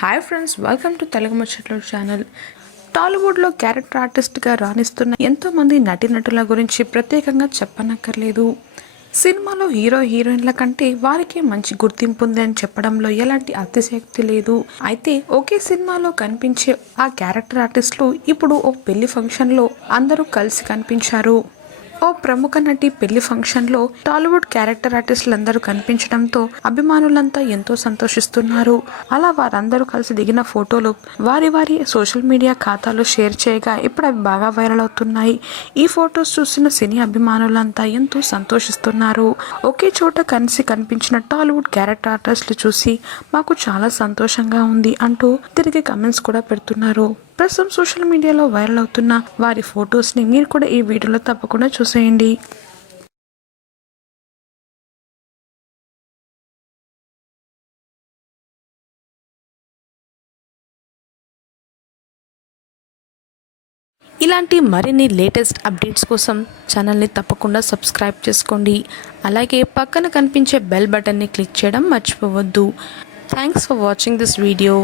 Hi friends, welcome to Telugu ముచ్చట్లు channel. టాలీవుడ్లో character ఆర్టిస్ట్గా రాణిస్తున్న ఎంతోమంది నటీనటుల గురించి ప్రత్యేకంగా చెప్పనక్కర్లేదు. సినిమాలో హీరో హీరోయిన్ల కంటే వారికే మంచి గుర్తింపు ఉంది అని చెప్పడంలో ఎలాంటి అతిశయోక్తి లేదు. అయితే ఒకే సినిమాలో కనిపించే ఆ క్యారెక్టర్ ఆర్టిస్టులు ఇప్పుడు ఓ పెళ్లి ఫంక్షన్లో అందరూ కలిసి కనిపించారు. ఓ ప్రముఖ నటి పెళ్లి ఫంక్షన్లో టాలీవుడ్ క్యారెక్టర్ ఆర్టిస్టులందరూ కనిపించడంతో అభిమానులంతా ఎంతో సంతోషిస్తున్నారు. అలా వారందరూ కలిసి దిగిన ఫోటోలు వారి సోషల్ మీడియా ఖాతాలో షేర్ చేయగా ఇప్పుడు అవి బాగా వైరల్ అవుతున్నాయి. ఈ ఫొటోస్ చూసిన సినీ అభిమానులంతా ఎంతో సంతోషిస్తున్నారు. ఒకే చోట కలిసి కనిపించిన టాలీవుడ్ క్యారెక్టర్ ఆర్టిస్టులు చూసి మాకు చాలా సంతోషంగా ఉంది అంటూ తిరిగి కమెంట్స్ కూడా పెడుతున్నారు. ప్రస్తుతం సోషల్ మీడియాలో వైరల్ అవుతున్న వారి ఫొటోస్ని మీరు కూడా ఈ వీడియోలో తప్పకుండా చూసేయండి. ఇలాంటి మరిన్ని లేటెస్ట్ అప్డేట్స్ కోసం ఛానల్ని తప్పకుండా సబ్స్క్రైబ్ చేసుకోండి. అలాగే పక్కన కనిపించే బెల్ బటన్ని క్లిక్ చేయడం మర్చిపోవద్దు. Thanks for watching this video.